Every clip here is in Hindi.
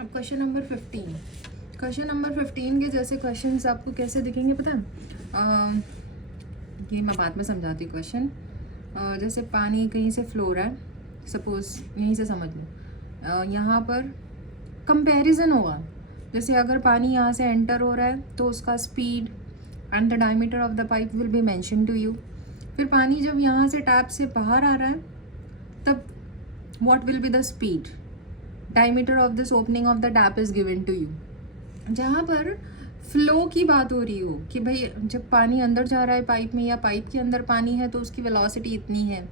अब क्वेश्चन नंबर 15। क्वेश्चन नंबर 15 के जैसे क्वेश्चंस आपको कैसे दिखेंगे पता है? ये मैं बाद में समझाती हूँ क्वेश्चन। जैसे पानी कहीं से फ्लो रहा है, सपोज यहीं से समझ लो। यहाँ पर कंपैरिजन होगा। जैसे अगर पानी यहाँ से एंटर हो रहा है तो उसका speed and the diameter of the pipe will be mention to you. फिर पानी जब यहाँ से टैप से बाहर आ रहा है तब what will be the speed, diameter of this opening of the tap is given to you. जहाँ पर फ्लो की बात हो रही हो कि भाई जब पानी अंदर जा रहा है पाइप में या पाइप के अंदर पानी है तो उसकी वेलोसिटी इतनी है,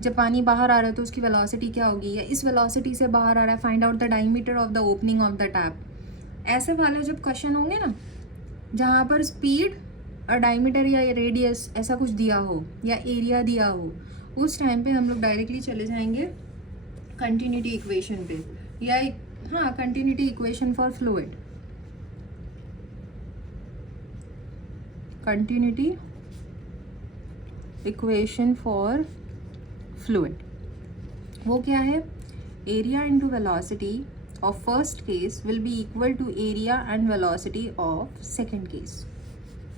जब पानी बाहर आ रहा है तो उसकी वेलोसिटी क्या होगी, या इस वेलोसिटी से बाहर आ रहा है, find out the diameter of the opening of the tap. ऐसे वाले जब क्वेश्चन होंगे ना जहाँ पर स्पीड और डायमीटर या रेडियस ऐसा कुछ दिया हो या एरिया दिया हो, उस टाइम पे हम लोग डायरेक्टली चले जाएंगे कंटिन्यूटी इक्वेशन पे, या हाँ continuity equation for fluid. Continuity equation for fluid वो क्या है? Area into velocity of first case will be equal to area and velocity of second case.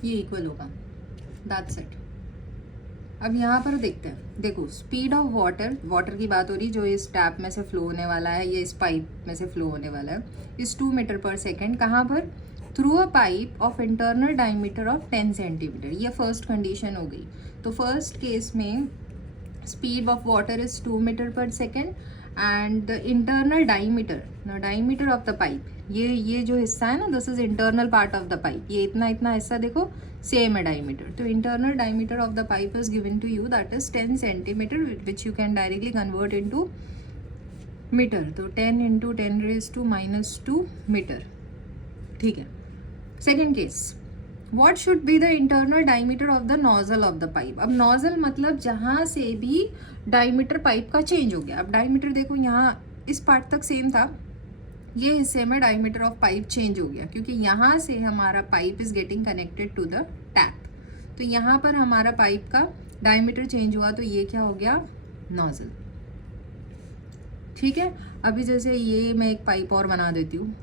ये इक्वल होगा, दैट्स इट। अब यहाँ पर देखते हैं, देखो स्पीड ऑफ वाटर की बात हो रही जो इस टैप में से फ्लो होने वाला है, ये इस पाइप में से फ्लो होने वाला है, इस 2 मीटर पर सेकेंड। कहाँ पर? Through a pipe of internal diameter of 10 centimetre. ये फर्स्ट कंडीशन हो गई। तो फर्स्ट केस में speed of water is 2 metre per second and the internal diameter of the pipe, ये जो हिस्सा है ना, this is internal part of the pipe, ये इतना हिस्सा देखो सेम है डायमीटर। तो internal diameter of the pipe is given to you, that is 10 centimetre, which you can directly convert into metre. तो 10 इंटू 10⁻⁻² मीटर। ठीक है। Second case, what should be the internal diameter of the nozzle of the pipe. अब नोजल मतलब जहाँ से भी डायमीटर पाइप का चेंज हो गया। अब डायमीटर देखो यहाँ इस पार्ट तक सेम था, ये हिस्से में डायमीटर ऑफ पाइप चेंज हो गया क्योंकि यहाँ से हमारा pipe is getting connected to the tap. तो यहाँ पर हमारा पाइप का डायमीटर चेंज हुआ, तो ये क्या हो गया? नोजल। ठीक है। अभी जैसे ये मैं एक पाइप और बना देती हूँ।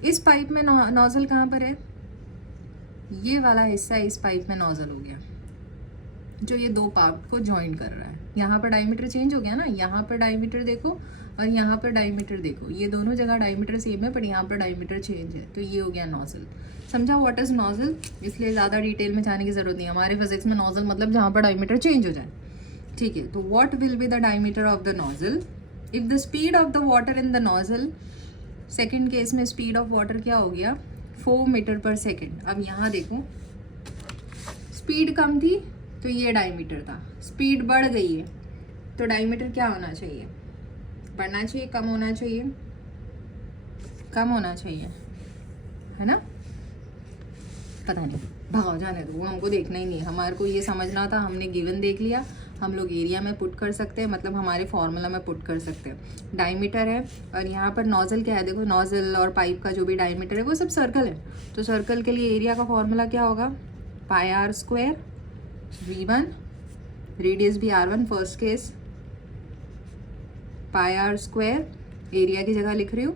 इस पाइप में नोजल कहाँ पर है? ये वाला हिस्सा इस पाइप में नोजल हो गया जो ये 2 पार्ट को ज्वाइन कर रहा है। यहाँ पर डायमीटर चेंज हो गया ना, यहाँ पर डायमीटर देखो और यहाँ पर डायमीटर देखो, ये दोनों जगह डायमीटर सेम है पर यहाँ पर डायमीटर चेंज है, तो ये हो गया नोजल। समझा व्हाट इज नोजल? इसलिए ज़्यादा डिटेल में जाने की जरूरत नहीं है। हमारे फिजिक्स में नोजल मतलब जहाँ पर डायमीटर चेंज हो जाए। ठीक है। तो what will be the diameter of the nozzle if the speed of the water in the nozzle, second case में स्पीड ऑफ वाटर क्या हो गया? 4 मीटर पर सेकेंड। अब यहाँ देखो स्पीड कम थी तो ये डायमीटर था, स्पीड बढ़ गई है तो डायमीटर क्या होना चाहिए? बढ़ना चाहिए, कम होना चाहिए? कम होना चाहिए, है ना? पता नहीं, भागो जाने दो, वो हमको देखना ही नहीं। हमारे को ये समझना था, हमने गिवन देख लिया, हम लोग एरिया में पुट कर सकते हैं, मतलब हमारे फॉर्मूला में पुट कर सकते हैं। डायमीटर है और यहाँ पर नोजल क्या है? देखो नोजल और पाइप का जो भी डायमीटर है वो सब सर्कल है, तो सर्कल के लिए एरिया का फॉर्मूला क्या होगा? πr² v1, रेडियस भी r1 first case, πr², area की जगह लिख रही हूँ,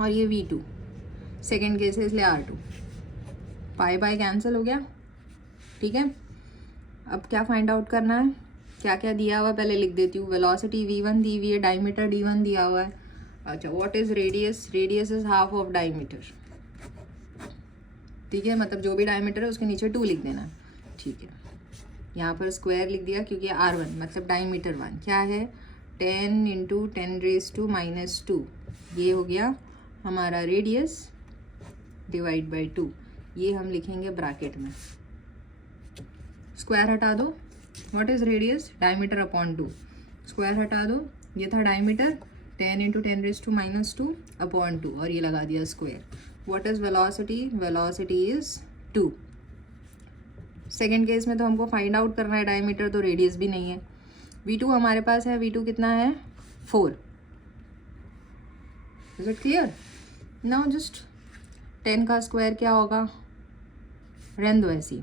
और ये v2 सेकेंड केस है इसलिए r2। पाई बाय कैंसिल हो गया। ठीक है। अब क्या फाइंड आउट करना है? क्या क्या दिया हुआ पहले लिख देती हूँ। वेलोसिटी v1 दी हुई है, डायमीटर d1 दिया हुआ है। अच्छा, what is radius? Radius is half of diameter. ठीक है, मतलब जो भी डायमीटर है उसके नीचे 2 लिख देना। ठीक है, यहाँ पर स्क्वायर लिख दिया क्योंकि r1 मतलब डायमीटर 1 क्या है? 10 इंटू 10⁻²। ये हो गया हमारा रेडियस डिवाइड बाई 2। ये हम लिखेंगे ब्रैकेट में, स्क्वायर हटा दो। What is radius? Diameter upon 2, square हटा दो। ये था डायमीटर 10 इंटू 10⁻² अपॉन 2 और ये लगा दिया square. What is velocity? Velocity is 2। Second case में तो हमको फाइंड आउट करना है डायमीटर, तो रेडियस भी नहीं है। v2 हमारे पास है, v2 कितना है? 4। Is it clear? Now just 10 का स्क्वायर क्या होगा? रहने दो ऐसी।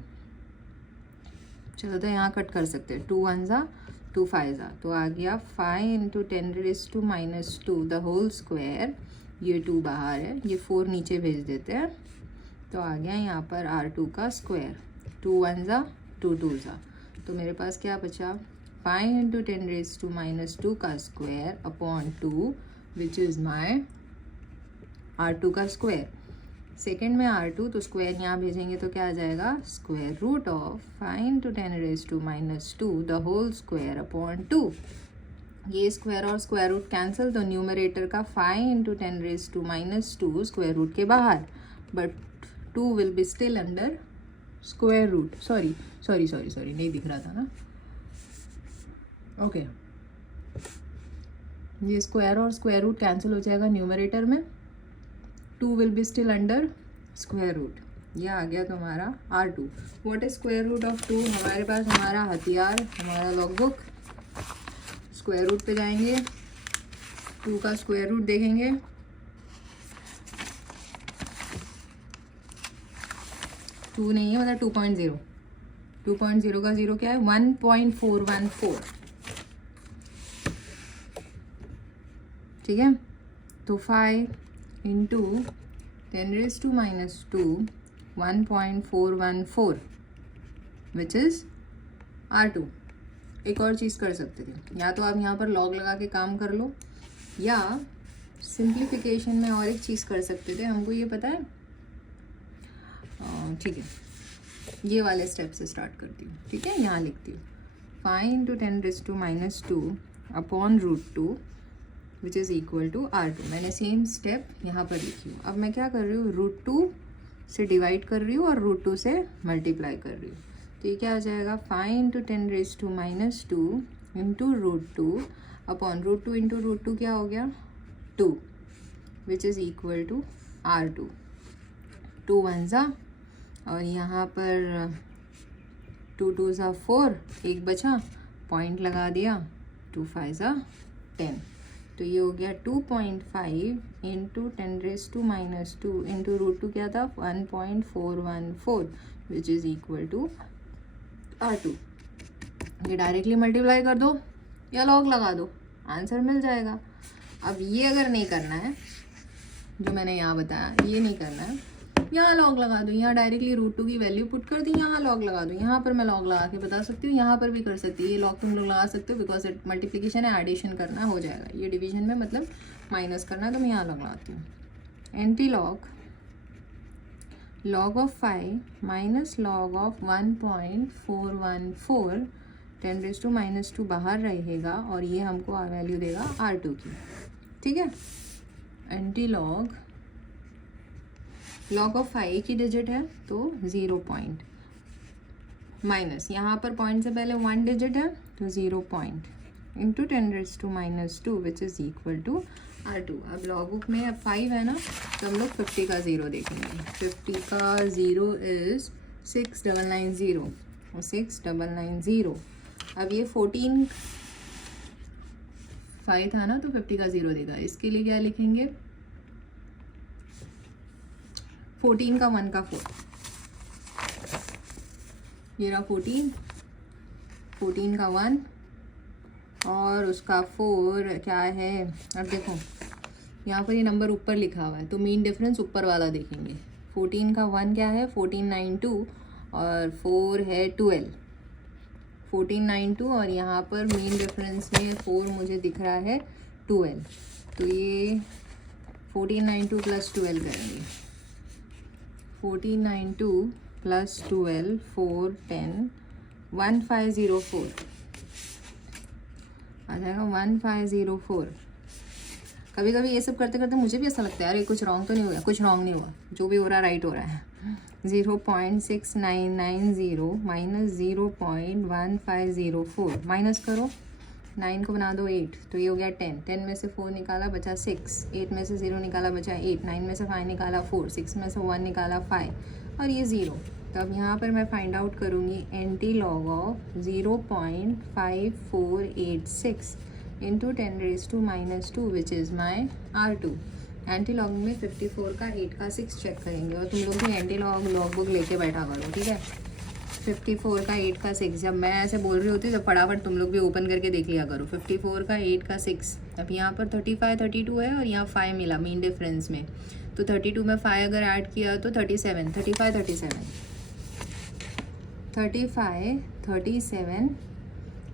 चलो तो यहाँ कट कर सकते हैं, 2 1 ज़ा 2 5 तो आ गया 5 इंटू 10⁻⁻² द होल स्क्वायर, ये 2 बाहर है, ये 4 नीचे भेज देते हैं, तो आ गया यहाँ पर R2 का स्क्वायर, 2 1 2 2 तो मेरे पास क्या बचा 5 इंटू 10⁻² का square upon 2 which is my R2 का स्क्वायर। सेकेंड में R2 तो स्क्वायर यहाँ भेजेंगे तो क्या आ जाएगा square root of 5 into 10⁻² the whole square upon 2। ये स्क्वायर और स्क्वायर रूट कैंसिल, तो न्यूमरेटर का 5 इंटू 10⁻² स्क्वायर रूट के बाहर, but 2 will be still under square root. Sorry नहीं दिख रहा था ना, ओके ये स्क्वायर और स्क्वायर रूट कैंसिल हो जाएगा न्यूमरेटर में, 2 will be still under square root. यह आ गया तुम्हारा R2। What is square root of 2? हमारे पास हमारा हथियार, हमारा लॉगबुक, स्क्वायर रूट पे जाएंगे, 2 का स्क्वायर रूट देखेंगे, टू नहीं है मतलब 2.0, 2.0 का 0 क्या है 1.414, ठीक है। तो 5 इंटू 10⁻², 1.414 विच इज़ R2। एक और चीज़ कर सकते थे, या तो आप यहाँ पर लॉग लगा के काम कर लो, या सिंप्लीफिकेशन में और एक चीज़ कर सकते थे, हमको ये पता है, ठीक है ये वाले स्टेप से स्टार्ट करती हूँ, ठीक है। यहाँ लिखती हूँ 5 into 10⁻² upon √2 which is equal to R2। मैंने सेम स्टेप यहाँ पर लिखी हूँ। अब मैं क्या कर रही हूँ, √2 से डिवाइड कर रही हूँ और √2 से मल्टीप्लाई कर रही हूँ, तो ये क्या आ जाएगा 5 इंटू 10⁻² इंटू √2 अपॉन √2 इंटू √2 क्या हो गया 2 which is equal to R2। 2 1 और यहाँ पर 2 2 4, एक बचा, पॉइंट लगा दिया, 2 5 10, तो ये हो गया 2.5 इंटू 10⁻² इंटू √2 क्या था 1.414 विच इज़ इक्वल टू R2। ये डायरेक्टली मल्टीप्लाई कर दो या लॉग लगा दो, आंसर मिल जाएगा। अब ये अगर नहीं करना है, जो मैंने यहाँ बताया ये नहीं करना है, यहाँ लॉग लगा दो, यहाँ डायरेक्टली √2 की वैल्यू पुट कर दी, यहाँ लॉग लगा दो, यहाँ पर मैं लॉग लगा के बता सकती हूँ, यहाँ पर भी कर सकती है, ये लॉग तुम लोग लगा सकते हो बिकॉज मल्टीप्लिकेशन है, एडिशन करना हो जाएगा, ये डिवीजन में मतलब माइनस करना है, तो मैं यहाँ लॉग लगाती हूँ। Anti log of 5 minus log of 1.414, 10⁻² बाहर रहेगा और ये हमको वैल्यू देगा R2 की, ठीक है। एंटी लॉग ऑफ 5 की डिजिट है तो 0 पॉइंट, माइनस यहाँ पर पॉइंट से पहले 1 डिजिट है तो 0 point into 10⁻² which is equal to R2। अब लॉग बुक में अब 5 है ना, तो हम लोग 50 का 0 देखेंगे। 50 का 0 इज़ 6990 और 6990। अब ये 14 5 था ना, तो 50 का 0 देगा, इसके लिए क्या लिखेंगे 14 का 1 का 4, ये रहा 14 का 1 और उसका 4 क्या है। अब देखो यहाँ पर ये नंबर ऊपर लिखा हुआ है तो मीन डिफरेंस ऊपर वाला देखेंगे। 14 का 1 क्या है 1492 और 4 है 12, 1492 और यहाँ पर मीन डिफरेंस में 4 मुझे दिख रहा है 12, तो ये 1492 प्लस 12 करेंगे, 1492 प्लस 12 4 10 1504 आ जाएगा 1504। कभी कभी ये सब करते करते मुझे भी ऐसा लगता है यार ये कुछ रॉन्ग तो नहीं हो गया, कुछ रॉन्ग नहीं हुआ, जो भी हो रहा है राइट हो रहा है। 0.6990 माइनस 0.1504 माइनस करो, 9 को बना दो 8, तो ये हो गया 10, 10 में से 4 निकाला बचा 6, 8 में से 0 निकाला बचा 8, 9 में से 5 निकाला 4, 6 में से 1 निकाला 5 और ये 0। तो अब यहाँ पर मैं फाइंड आउट करूँगी anti log of 0.5486 into 10⁻² which is my R2। Anti log में 54 का 8 का 6 चेक करेंगे और तुम लोग भी एंटी लॉग बुक लेके बैठा करो, ठीक है। 54 का 8 का 6, जब मैं ऐसे बोल रही होती जब फटाफट तुम लोग भी ओपन करके देख लिया करो। 54 का 8 का 6, अब यहाँ पर 35 32 है और यहाँ 5 मिला मीन डिफरेंस में, तो 32 में 5 अगर ऐड किया तो 37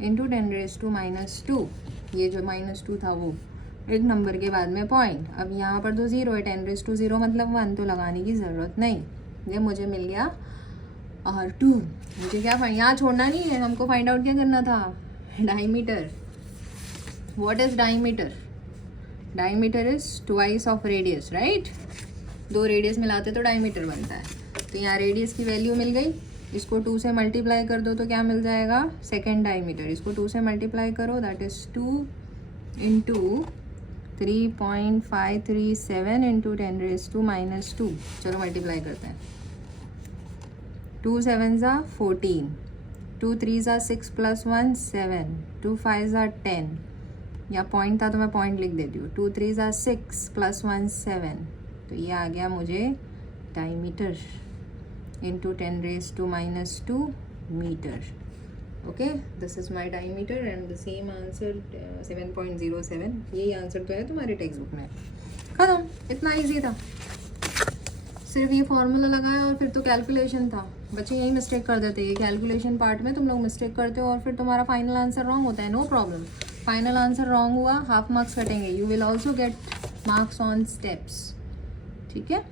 इंटू 10⁻², ये जो -2 था वो एक नंबर के बाद में पॉइंट। अब यहाँ पर तो 0 है, 10⁻0 मतलब 1, तो लगाने की ज़रूरत नहीं। ये मुझे मिल गया R2। मुझे क्या यहाँ छोड़ना नहीं है, हमको फाइंड आउट क्या करना था, diameter. What is diameter? Diameter is twice of radius, right. 2 radius मिलाते तो डायमीटर बनता है। तो यहाँ रेडियस की वैल्यू मिल गई, इसको 2 से मल्टीप्लाई कर दो तो क्या मिल जाएगा, सेकेंड डायमीटर। इसको 2 से मल्टीप्लाई करो, दैट इज़ 2 इंटू 3.537 इंटू 10⁻²। चलो मल्टीप्लाई करते हैं। 2 7s are 14, 2 3s are 6 + 1 7, 2 5s are 10, या पॉइंट था तो मैं पॉइंट लिख देती हूँ। 2 3s are 6 + 1 7, तो ये आ गया मुझे diameter into 10⁻² metre. Okay, this is my diameter and the same answer 7.07। यही आंसर तो है तुम्हारे टेक्स्ट बुक में। खत्म, इतना ईजी था, सिर्फ ये फॉर्मूला लगाया और फिर तो कैलकुलेशन था। बच्चे यही मिस्टेक कर देते हैं, ये कैलकुलेशन पार्ट में तुम लोग मिस्टेक करते हो और फिर तुम्हारा फाइनल आंसर रॉन्ग होता है। No problem, final answer wrong हुआ हाफ मार्क्स कटेंगे, you will also get marks on steps, ठीक है।